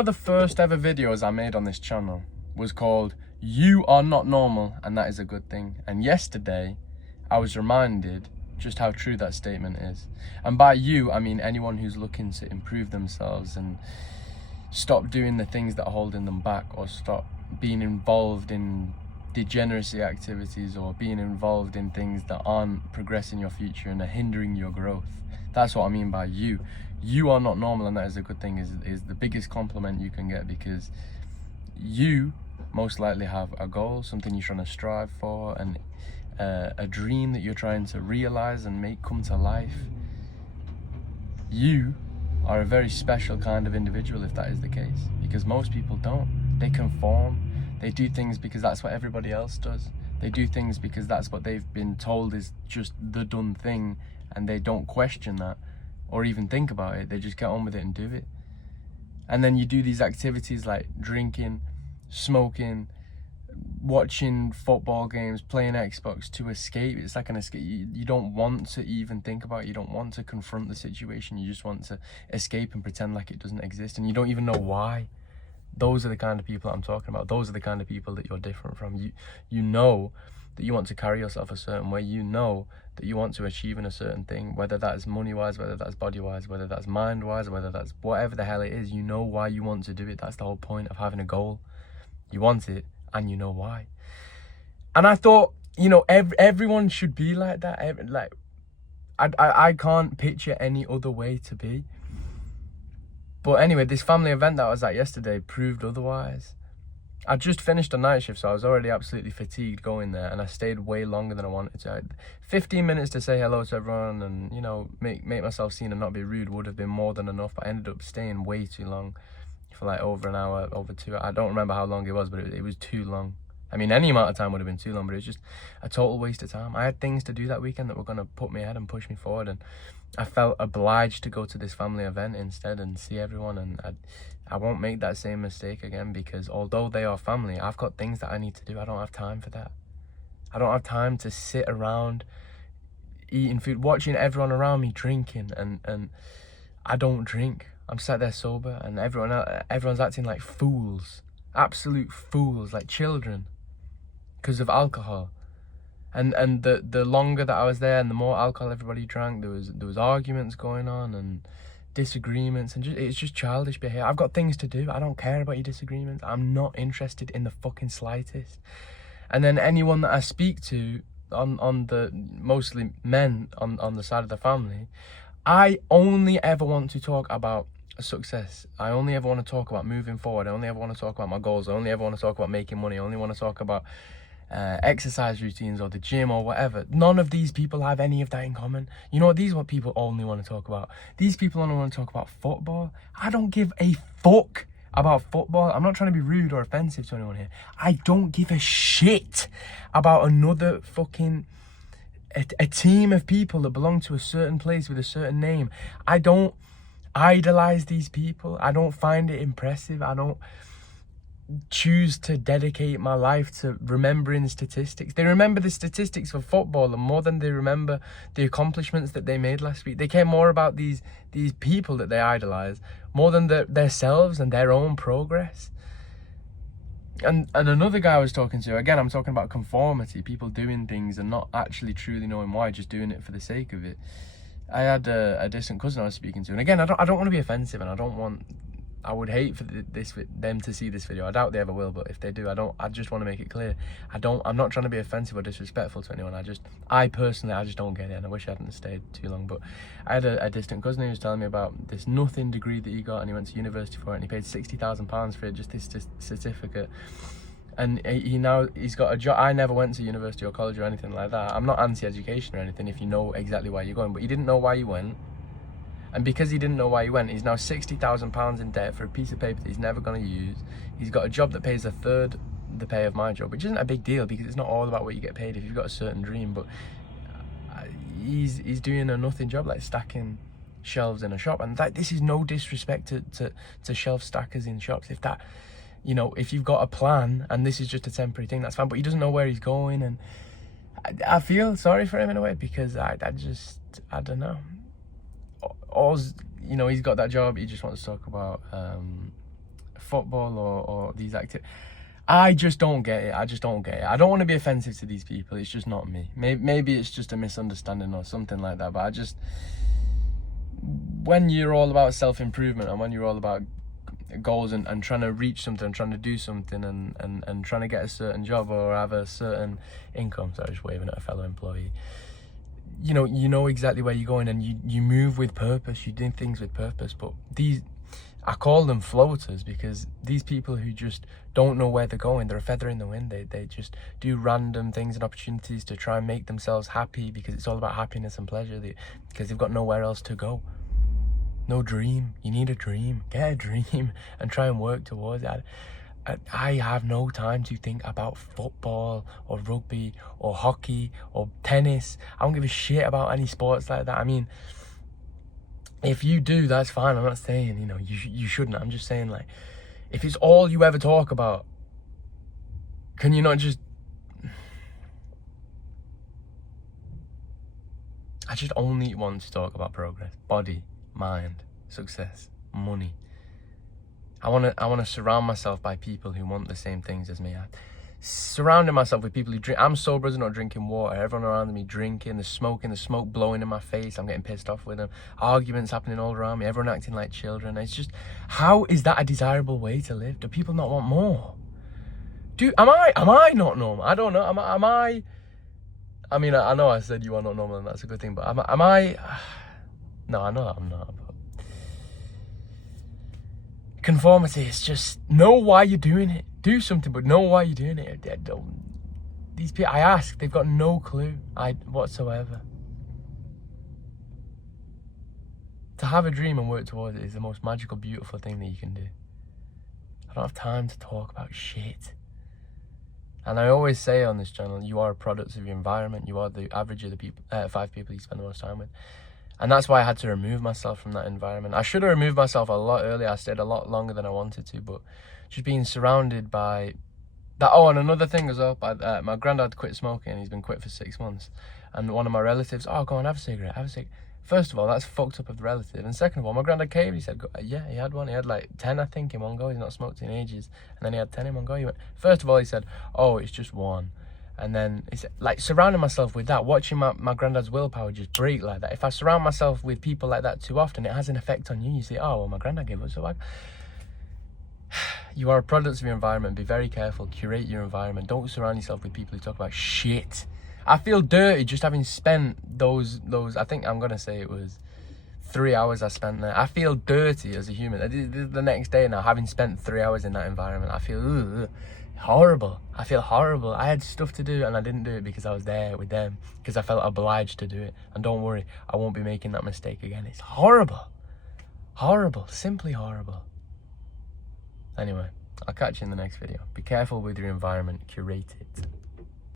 One of the first ever videos I made on this channel was called "You Are Not Normal and That Is a Good Thing." And yesterday I was reminded just how true that statement is. And by you, I mean anyone who's looking to improve themselves and stop doing the things that are holding them back, or stop being involved in degeneracy activities, or being involved in things that aren't progressing your future and are hindering your growth. That's what I mean by you. You are not normal and that is a good thing is the biggest compliment you can get, because you most likely have a goal, something you're trying to strive for, and a dream that you're trying to realize and make come to life. You are a very special kind of individual if that is the case, because most people don't. They conform. They do things because that's what everybody else does. They do things because that's what they've been told is just the done thing, and they don't question that or even think about it. They just get on with it and do it. And then you do these activities like drinking, smoking, watching football games, playing Xbox to escape. It's like an escape. You don't want to even think about it. You don't want to confront the situation. You just want to escape and pretend like it doesn't exist, and you don't even know why. Those are the kind of people I'm talking about. Those are the kind of people that you're different from. You know that you want to carry yourself a certain way. You know that you want to achieve in a certain thing, whether that's money-wise, whether that's body-wise, whether that's mind-wise, whether that's whatever the hell it is. You know why you want to do it. That's the whole point of having a goal. You want it, and you know why. And I thought, everyone should be like that. I can't picture any other way to be. But anyway, this family event that I was at yesterday proved otherwise. I just finished a night shift, so I was already absolutely fatigued going there, and I stayed way longer than I wanted to. 15 minutes to say hello to everyone and, make myself seen and not be rude would have been more than enough, but I ended up staying way too long, for like over an hour, over 2 hours. I don't remember how long it was, but it was too long. I mean, any amount of time would have been too long, but it was just a total waste of time. I had things to do that weekend that were going to put me ahead and push me forward, and I felt obliged to go to this family event instead and see everyone, and I won't make that same mistake again, because although they are family, I've got things that I need to do. I don't have time for that. I don't have time to sit around eating food, watching everyone around me drinking, and I don't drink. I'm sat there sober, and everyone's acting like fools, absolute fools, like children, because of alcohol. And the longer that I was there and the more alcohol everybody drank, there was arguments going on and disagreements, and it's just childish behavior. I've got things to do. I don't care about your disagreements. I'm not interested in the fucking slightest. And then anyone that I speak to, on the mostly men on the side of the family, I only ever want to talk about success. I only ever want to talk about moving forward. I only ever want to talk about my goals. I only ever want to talk about making money. I only want to talk about exercise routines or the gym or whatever. None of these people have any of that in common. You know what? These are what people only want to talk about. These people only want to talk about football. I don't give a fuck about football. I'm not trying to be rude or offensive to anyone here. I don't give a shit about another fucking a team of people that belong to a certain place with a certain name. I don't idolize these people. I don't find it impressive. I don't choose to dedicate my life to remembering statistics. They remember the statistics for football more than they remember the accomplishments that they made last week. They care more about these people that they idolize more than themselves and their own progress. And another guy I was talking to, again, I'm talking about conformity, people doing things and not actually truly knowing why, just doing it for the sake of it. I had a distant cousin I was speaking to, and again, I don't want to be offensive, and I would hate for them to see this video. I doubt they ever will, but if they do, I just want to make it clear. I'm not trying to be offensive or disrespectful to anyone. I personally just don't get it, and I wish I hadn't stayed too long. But I had a distant cousin who was telling me about this nothing degree that he got, and he went to university for it, and he paid £60,000 for it, just this certificate. And he's got a job. I never went to university or college or anything like that. I'm not anti-education or anything if you know exactly why you're going, but he didn't know why he went. And because he didn't know why he went, he's now £60,000 in debt for a piece of paper that he's never going to use. He's got a job that pays a third the pay of my job, which isn't a big deal because it's not all about what you get paid if you've got a certain dream. But he's doing a nothing job, like stacking shelves in a shop. And this is no disrespect to shelf stackers in shops. If you've got a plan and this is just a temporary thing, that's fine. But he doesn't know where he's going, and I feel sorry for him in a way, because I don't know. He's got that job. He just wants to talk about football or these activities. I just don't get it. I just don't get it. I don't want to be offensive to these people. It's just not me. Maybe it's just a misunderstanding or something like that. But when you're all about self-improvement and when you're all about goals and trying to reach something, trying to do something and trying to get a certain job or have a certain income, sorry, just waving at a fellow employee, you know exactly where you're going, and you move with purpose, you do things with purpose. But I call them floaters, because these people who just don't know where they're going, they're a feather in the wind. They just do random things and opportunities to try and make themselves happy, because it's all about happiness and pleasure, because they've got nowhere else to go. No dream. You need a dream. Get a dream and try and work towards it. I have no time to think about football or rugby or hockey or tennis. I don't give a shit about any sports like that. I mean, if you do, that's fine. I'm not saying, you shouldn't. I'm just saying, like, if it's all you ever talk about, can you not just... I just only want to talk about progress, body, mind, success, money. I want to surround myself by people who want the same things as me. Surrounding myself with people who drink. I'm sober as not drinking water. Everyone around me drinking, the smoke blowing in my face. I'm getting pissed off with them. Arguments happening all around me. Everyone acting like children. It's just, how is that a desirable way to live? Do people not want more? Am I not normal? I don't know. Am I? I mean, I know I said you are not normal, and that's a good thing. But am I? No, I know that I'm not. But conformity is just, know why you're doing it. Do something, but know why you're doing it. These people, I ask, they've got no clue whatsoever. To have a dream and work towards it is the most magical, beautiful thing that you can do. I don't have time to talk about shit. And I always say on this channel, you are a product of your environment. You are the average of the people, 5 people you spend the most time with. And that's why I had to remove myself from that environment. I should have removed myself a lot earlier. I stayed a lot longer than I wanted to, but just being surrounded by that. Oh, and another thing as well, my granddad quit smoking. He's been quit for 6 months. And one of my relatives, oh, go on, have a cigarette, have a cigarette. First of all, that's fucked up of the relative. And second of all, my granddad came, he said, yeah, he had one. He had like 10, I think, in one go. He's not smoked in ages. And then he had 10 in one go. He went, first of all, he said, oh, it's just one. And then it's like surrounding myself with that, watching my granddad's willpower just break like that. If I surround myself with people like that too often, it has an effect on you. You say, oh, well, my granddad gave up, so I... You are a product of your environment. Be very careful. Curate your environment. Don't surround yourself with people who talk about shit. I feel dirty just having spent those I think I'm going to say it was 3 hours I spent there. I feel dirty as a human. The next day now, having spent 3 hours in that environment, I feel horrible. I feel horrible. I had stuff to do and I didn't do it because I was there with them, because I felt obliged to do it. And don't worry, I won't be making that mistake again. It's horrible. Horrible. Simply horrible. Anyway, I'll catch you in the next video. Be careful with your environment. Curate it.